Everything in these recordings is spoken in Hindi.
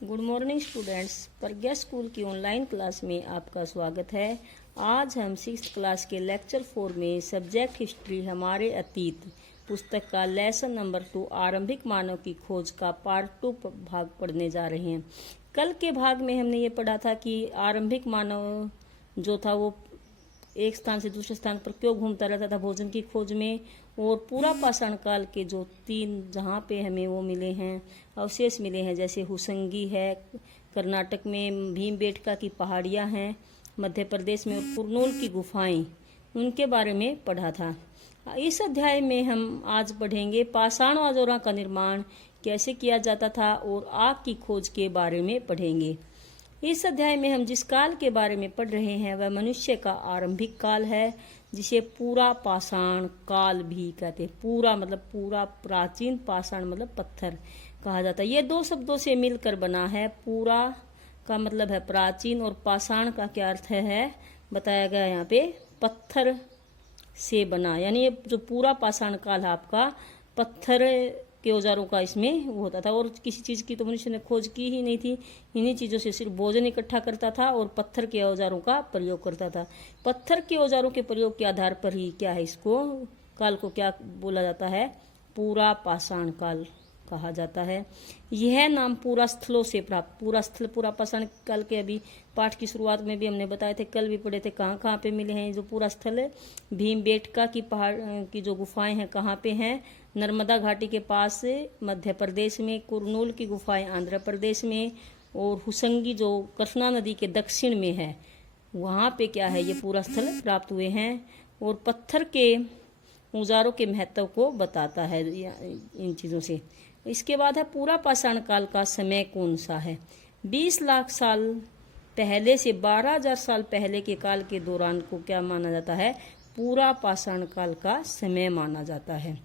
Good morning students. Pragya school की ऑनलाइन क्लास में आपका स्वागत है। आज हम 6th क्लास के लेक्चर 4 में सब्जेक्ट हिस्ट्री हमारे अतीत पुस्तक का लेसन नंबर 2 आरंभिक मानव की खोज का पार्ट 2 भाग पढ़ने जा रहे हैं। कल के भाग में हमने ये पढ़ा था कि आरंभिक मानव जो था वो एक स्थान से दूसरे स्थान पर क्यों घूमता रहता था भोजन की खोज में, और पूरा पाषाण काल के जो 3 जहाँ पे हमें वो मिले हैं अवशेष मिले हैं, जैसे हुसंगी है कर्नाटक में, भीमबेटका की पहाड़ियाँ हैं मध्य प्रदेश में, और कुरनूल की गुफाएं, उनके बारे में पढ़ा था। इस अध्याय में हम आज पढ़ेंगे पाषाण औजारों का निर्माण कैसे किया जाता था और आग की खोज के बारे में पढ़ेंगे। इस अध्याय में हम जिस काल के बारे में पढ़ रहे हैं वह मनुष्य का आरंभिक काल है, जिसे पूरा पाषाण काल भी कहते हैं। पूरा मतलब पूरा, प्राचीन, पाषाण मतलब पत्थर कहा जाता है। ये 2 शब्दों से मिलकर बना है। पूरा का मतलब है प्राचीन और पाषाण का क्या अर्थ है बताया गया यहाँ पे, पत्थर से बना। यानी ये जो पूरा पाषाण काल है आपका पत्थर के औजारों का इसमें वो होता था, और किसी चीज़ की तो मनुष्य ने खोज की ही नहीं थी। इन्हीं चीज़ों से सिर्फ भोजन इकट्ठा करता था और पत्थर के औजारों का प्रयोग करता था। पत्थर के औजारों के प्रयोग के आधार पर ही क्या है, इसको काल को क्या बोला जाता है, पूरा पाषाण काल कहा जाता है। यह नाम पूरा स्थलों से प्राप्त, पूरा स्थल पूरा पाषाण काल के अभी पाठ की शुरुआत में भी हमने बताए थे, कल भी पढ़े थे कहाँ कहाँ पे मिले हैं जो पूरा स्थल है। भीमबेटका की पहाड़ की जो गुफाएं हैं कहाँ पे हैं, नर्मदा घाटी के पास मध्य प्रदेश में, कुरनूल की गुफाएं आंध्र प्रदेश में, और हुसंगी जो कृष्णा नदी के दक्षिण में है वहाँ पे क्या है ये पूरा स्थल प्राप्त हुए हैं। और पत्थर के औजारों के महत्व को बताता है इन चीज़ों से। इसके बाद है पूरा पाषाण काल का समय कौन सा है। 20 लाख साल पहले से 12,000 साल पहले के काल के दौरान को क्या माना जाता है, पूरा पाषाण काल का समय माना जाता है।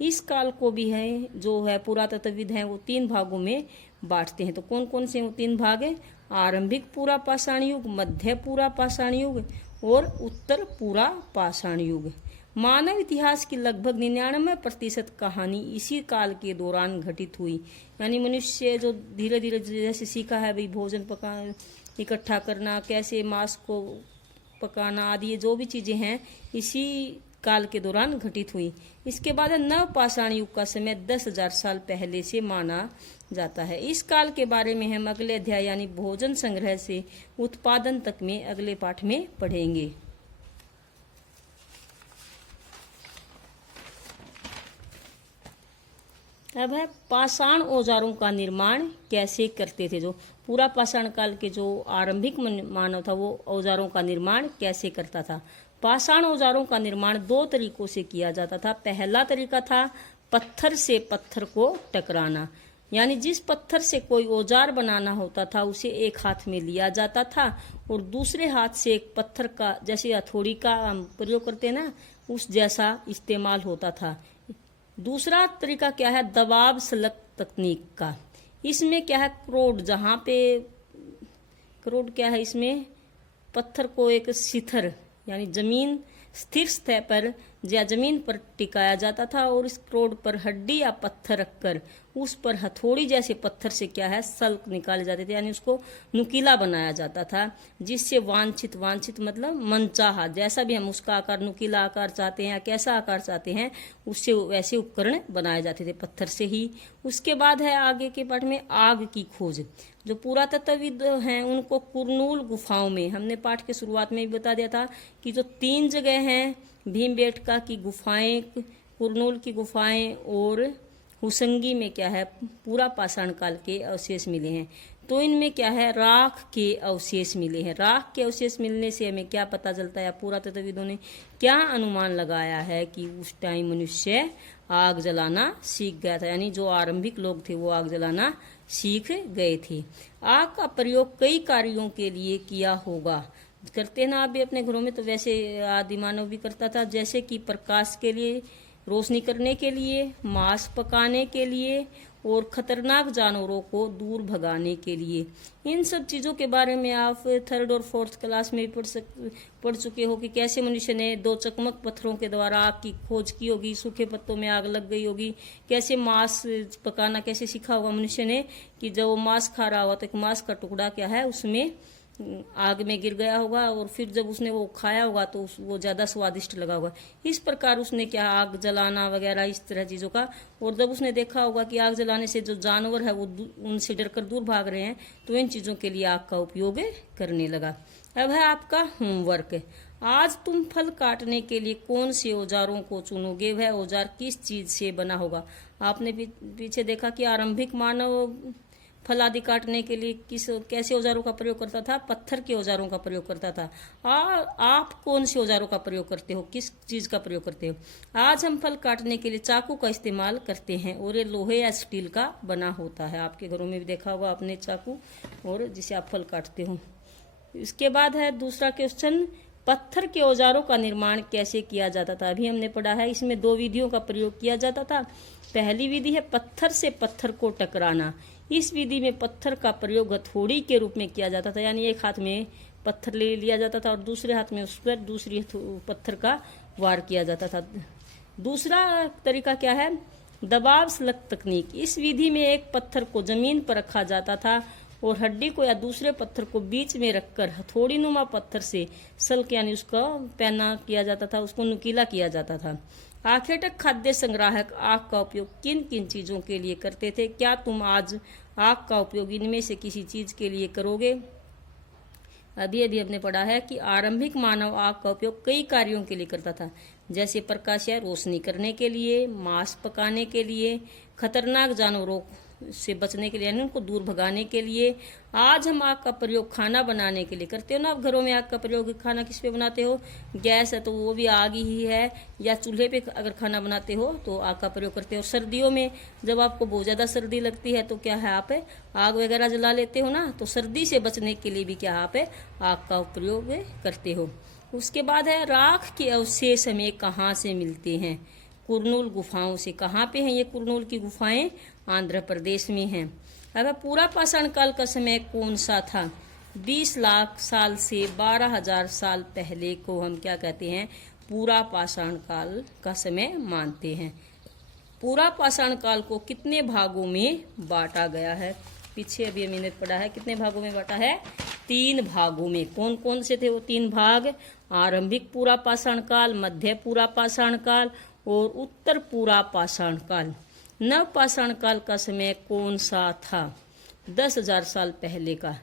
इस काल को भी है जो है पुरातत्वविद हैं वो 3 भागों में बांटते हैं। तो कौन कौन से वो 3 भाग है, आरंभिक पूरा पाषाण युग, मध्य पूरा पाषाण युग और उत्तर पूरा पाषाण युग। मानव इतिहास की लगभग 99% कहानी इसी काल के दौरान घटित हुई। यानी मनुष्य जो धीरे धीरे जैसे सीखा है भाई भोजन पका इकट्ठा करना, कैसे मांस को पकाना आदि, ये जो भी चीज़ें हैं इसी काल के दौरान घटित हुई। इसके बाद नव पाषाण युग का समय 10,000 साल पहले से माना जाता है। इस काल के बारे में हम अगले अध्याय यानी भोजन संग्रह से उत्पादन तक में अगले पाठ में पढ़ेंगे। अब है पाषाण औजारों का निर्माण कैसे करते थे। जो पूरा पाषाण काल के जो आरंभिक मानव था वो औजारों का निर्माण कैसे करता था। पाषाण औजारों का निर्माण 2 तरीकों से किया जाता था। पहला तरीका था पत्थर से पत्थर को टकराना, यानी जिस पत्थर से कोई औजार बनाना होता था उसे एक हाथ में लिया जाता था और दूसरे हाथ से एक पत्थर का, जैसे हथौड़ी का हम प्रयोग करते हैं ना, उस जैसा इस्तेमाल होता था। दूसरा तरीका क्या है, दबाव सलक तकनीक का। इसमें क्या है, क्रोड, जहाँ पे क्रोड क्या है, इसमें पत्थर को एक शिखर यानी जमीन स्थिर सतह पर या जमीन पर टिकाया जाता था और इस क्रोड पर हड्डी या पत्थर रखकर उस पर हथौड़ी जैसे पत्थर से क्या है सल्क निकाले जाते थे, यानी उसको नुकीला बनाया जाता था, जिससे वांछित मतलब मनचाहा, जैसा भी हम उसका आकार, नुकीला आकार चाहते हैं या कैसा आकार चाहते हैं, उससे वैसे उपकरण बनाए जाते थे पत्थर से ही। उसके बाद है आगे के पाठ में आग की खोज। जो पुरातत्वविद हैं उनको कुरनूल गुफाओं में, हमने पाठ के शुरुआत में भी बता दिया था कि जो 3 जगह हैं, भीमबेटका की गुफाएं, कुरनूल की गुफाएं और हुसंगी में क्या है पूरा पाषाण काल के अवशेष मिले हैं। तो इनमें क्या है, राख के अवशेष मिले हैं। राख के अवशेष मिलने से हमें क्या पता चलता है, पुरातत्वविदों ने क्या अनुमान लगाया है कि उस टाइम मनुष्य आग जलाना सीख गया था, यानी जो आरंभिक लोग थे वो आग जलाना सीख गए थे। आग का प्रयोग कई कार्यों के लिए किया होगा, करते ना आप भी अपने घरों में, तो वैसे आदि मानव भी करता था, जैसे कि प्रकाश के लिए, रोशनी करने के लिए, मांस पकाने के लिए और खतरनाक जानवरों को दूर भगाने के लिए। इन सब चीज़ों के बारे में आप 3rd और 4th क्लास में पढ़ चुके हो कि कैसे मनुष्य ने 2 चकमक पत्थरों के द्वारा आग की खोज की होगी, सूखे पत्तों में आग लग गई होगी, कैसे मांस पकाना कैसे सीखा होगा मनुष्य ने कि जब वो मांस खा रहा हुआ तो एक मांस का टुकड़ा क्या है उसमें आग में गिर गया होगा और फिर जब उसने वो खाया होगा तो वो ज़्यादा स्वादिष्ट लगा होगा। इस प्रकार उसने क्या आग जलाना वगैरह इस तरह चीज़ों का, और जब उसने देखा होगा कि आग जलाने से जो जानवर है वो उनसे डरकर दूर भाग रहे हैं तो इन चीज़ों के लिए आग का उपयोग करने लगा। अब है आपका होमवर्क। आज तुम फल काटने के लिए कौन से औजारों को चुनोगे, वह औजार किस चीज़ से बना होगा। आपने पीछे देखा कि आरंभिक मानव फल आदि काटने के लिए कैसे औजारों का प्रयोग करता था, पत्थर के औजारों का प्रयोग करता था। आप कौन से औजारों का प्रयोग करते हो, किस चीज का प्रयोग करते हो। आज हम फल काटने के लिए चाकू का इस्तेमाल करते हैं और ये लोहे या स्टील का बना होता है। आपके घरों में भी देखा होगा आपने चाकू, और जिसे आप फल काटते हो। इसके बाद है दूसरा क्वेश्चन, पत्थर के औजारों का निर्माण कैसे किया जाता था। अभी हमने पढ़ा है इसमें 2 विधियों का प्रयोग किया जाता था। पहली विधि है पत्थर से पत्थर को टकराना। इस विधि में पत्थर का प्रयोग हथौड़ी के रूप में किया जाता था, यानी एक हाथ में पत्थर ले लिया जाता था और दूसरे हाथ में उस पर दूसरी पत्थर का वार किया जाता था। दूसरा तरीका क्या है, दबाव स्लग तकनीक। इस विधि में एक पत्थर को जमीन पर रखा जाता था और हड्डी को या दूसरे पत्थर को बीच में रखकर हथौड़ी नुमा पत्थर से सल्क यानी उसका पैना किया जाता था, उसको नुकीला किया जाता था। आखिर तक खाद्य संग्राहक आग का उपयोग किन किन चीजों के लिए करते थे। क्या तुम आज आग का उपयोग इनमें से किसी चीज के लिए करोगे। अभी अभी हमने पढ़ा है कि आरंभिक मानव आग का उपयोग कई कार्यों के लिए करता था, जैसे प्रकाश या रोशनी करने के लिए, मांस पकाने के लिए, खतरनाक जानवरों से बचने के लिए यानी उनको दूर भगाने के लिए। आज हम आग का प्रयोग खाना बनाने के लिए करते हो ना। आप घरों में आग का प्रयोग खाना किस पे बनाते हो, गैस है तो वो भी आग ही है, या चूल्हे पे अगर खाना बनाते हो तो आग का प्रयोग करते हो। सर्दियों में जब आपको बहुत ज़्यादा सर्दी लगती है तो क्या है आप आग वगैरह जला लेते हो ना, तो सर्दी से बचने के लिए भी क्या आप आग का प्रयोग करते हो। उसके बाद है राख के अवशेष हमें कहाँ से मिलते हैं, कुरनूल गुफाओं से। कहाँ पे हैं ये कुरनूल की गुफाएं, आंध्र प्रदेश में हैं। अब पूरा पाषाण काल का समय कौन सा था, 20 लाख साल से 12,000 साल पहले को हम क्या कहते हैं, पूरा पाषाण काल का समय मानते हैं। पूरा पाषाण काल को कितने भागों में बांटा गया है, पीछे अभी हमने पढ़ा है कितने भागों में बांटा है, 3 भागों में। कौन कौन से थे वो 3 भाग, आरंभिक पूरा पाषाण काल, मध्य पूरा पाषाण काल और उत्तर पूरा पाषाण काल। नव पाषाण काल का समय कौन सा था, 10,000 साल पहले का।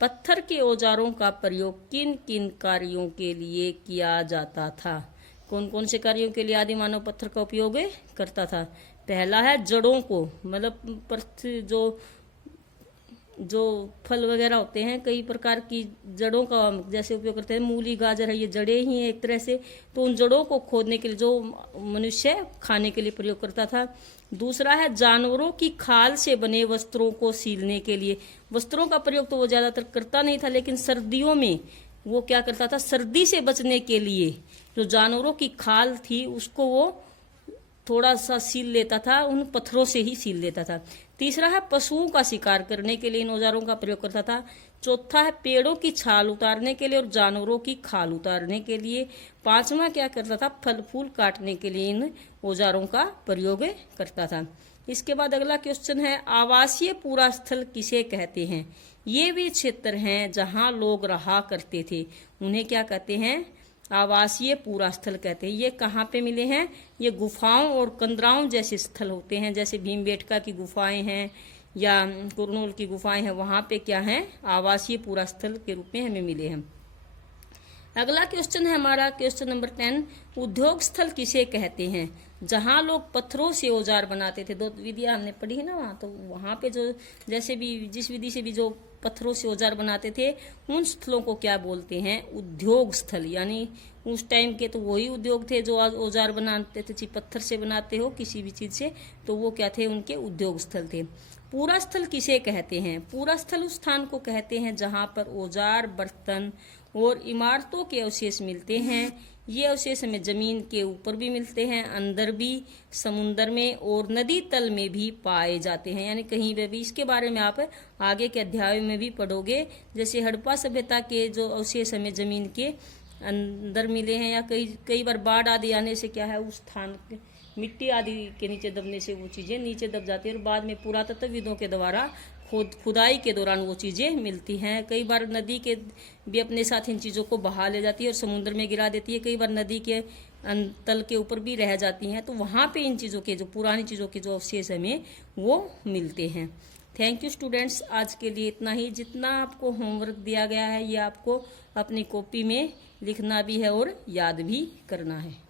पत्थर के औजारों का प्रयोग किन किन कार्यों के लिए किया जाता था, कौन कौन से कार्यों के लिए आदि मानव पत्थर का उपयोग करता था। पहला है जड़ों को, मतलब जो फल वगैरह होते हैं कई प्रकार की जड़ों का जैसे उपयोग करते हैं, मूली गाजर है ये जड़ें ही हैं एक तरह से, तो उन जड़ों को खोदने के लिए जो मनुष्य खाने के लिए प्रयोग करता था। दूसरा है जानवरों की खाल से बने वस्त्रों को सीलने के लिए। वस्त्रों का प्रयोग तो वो ज्यादातर करता नहीं था, लेकिन सर्दियों में वो क्या करता था, सर्दी से बचने के लिए जो जानवरों की खाल थी उसको वो थोड़ा सा सील लेता था, उन पत्थरों से ही सील लेता था। तीसरा है पशुओं का शिकार करने के लिए इन औजारों का प्रयोग करता था। चौथा है पेड़ों की छाल उतारने के लिए और जानवरों की खाल उतारने के लिए। पांचवा क्या करता था, फल फूल काटने के लिए इन औजारों का प्रयोग करता था। इसके बाद अगला क्वेश्चन है, आवासीय पूरा स्थल किसे कहते हैं। ये वे क्षेत्र हैं जहां लोग रहा करते थे, उन्हें क्या कहते हैं, आवासीय पूरा स्थल कहते हैं। ये कहाँ पे मिले हैं, ये गुफाओं और कंदराओं जैसे स्थल होते हैं, जैसे भीमबेटका की गुफाएं हैं या कुरनूल की गुफाएं हैं, वहां पे क्या है, आवासीय पूरा स्थल के रूप में हमें मिले हैं। अगला क्वेश्चन है हमारा क्वेश्चन नंबर 10, उद्योग स्थल किसे कहते हैं, जहां लोग पत्थरों से औजार बनाते थे। 2 विधियां हमने पढ़ी है ना वहां, तो वहां पे जो जैसे भी जिस विधि से भी जो पत्थरों से औजार बनाते थे उन स्थलों को क्या बोलते हैं, उद्योग स्थल। यानी उस टाइम के तो वही उद्योग थे जो आज औजार बनाते थे, पत्थर से बनाते हो किसी भी चीज से, तो वो क्या थे, उनके उद्योग स्थल थे। पूरा स्थल किसे कहते हैं, पूरा स्थल उस स्थान को कहते हैं जहां पर औजार, बर्तन और इमारतों के अवशेष मिलते हैं। ये अवशेष हमें जमीन के ऊपर भी मिलते हैं, अंदर भी, समुद्र में और नदी तल में भी पाए जाते हैं, यानी कहीं पे भी। इसके बारे में आप आगे के अध्याय में भी पढ़ोगे। जैसे हड़प्पा सभ्यता के जो अवशेष हमें जमीन के अंदर मिले हैं, या कई बार बाढ़ आदि आने से क्या है, उस स्थान मिट्टी आदि के नीचे दबने से वो चीजें नीचे दब जाती है और बाद में पुरातत्वविदों के द्वारा खुदाई के दौरान वो चीजें मिलती हैं। कई बार नदी के भी अपने साथ इन चीजों को बहा ले जाती है और समुद्र में गिरा देती है। कई बार नदी के तल के ऊपर भी रह जाती हैं, तो वहां पे इन चीजों के जो पुरानी चीजों के जो अवशेष हमें वो मिलते हैं। थैंक यू स्टूडेंट्स, आज के लिए इतना ही। जितना आपको होमवर्क दिया गया है ये आपको अपनी कॉपी में लिखना भी है और याद भी करना है।